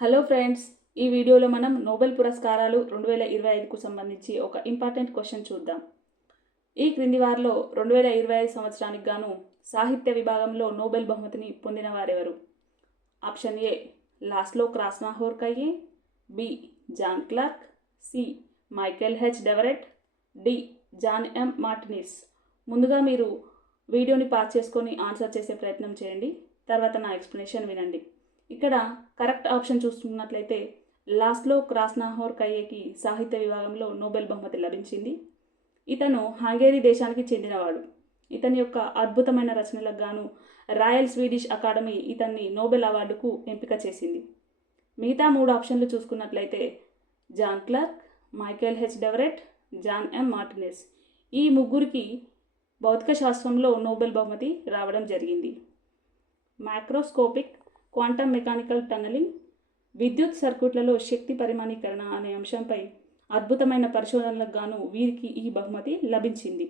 Hello friends, ఈ వీడియోలో మనం నోబెల్ పురస్కారాలు 2025కు సంబంధించి ఒక ఇంపార్టెంట్ క్వశ్చన్ చూద్దాం. ఈ క్రింది వారిలో 2025 సంవత్సరానికి గాను సాహిత్య విభాగంలో నోబెల్ బహుమతిని పొందిన వారెవరు? Option A Laszlo Krasznahorkai, B John Clarke, C Michel H Devoret, D John M Martinis. ముందుగా మీరు వీడియోని పాస్ చేసుకొని ఆన్సర్ చేసే ప్రయత్నం చేయండి. తర్వాత నా ఎక్స్ప్లెనేషన్ వినండి. ఇక్కడ కరెక్ట్ ఆప్షన్ చూస్తున్నట్లయితే లాస్లో క్రాస్నాహోర్కయ్యేకి సాహిత్య విభాగంలో నోబెల్ బహుమతి లభించింది. ఇతను హంగేరీ దేశానికి చెందినవాడు. ఇతని యొక్క అద్భుతమైన రచనలకు గాను రాయల్ స్వీడిష్ అకాడమీ ఇతన్ని నోబెల్ అవార్డుకు ఎంపిక చేసింది. మిగతా 3 ఆప్షన్లు చూసుకున్నట్లయితే John Clarke, Michel H Devoret, John M Martinis. ఈ ముగ్గురికి భౌతిక శాస్త్రంలో నోబెల్ బహుమతి రావడం జరిగింది. మైక్రోస్కోపిక్ క్వాంటమ్ మెకానికల్ టన్నలింగ్, విద్యుత్ సర్క్యూట్లలో శక్తి పరిమాణీకరణ అనే అంశంపై అద్భుతమైన పరిశోధనలకు గాను వీరికి ఈ బహుమతి లభించింది.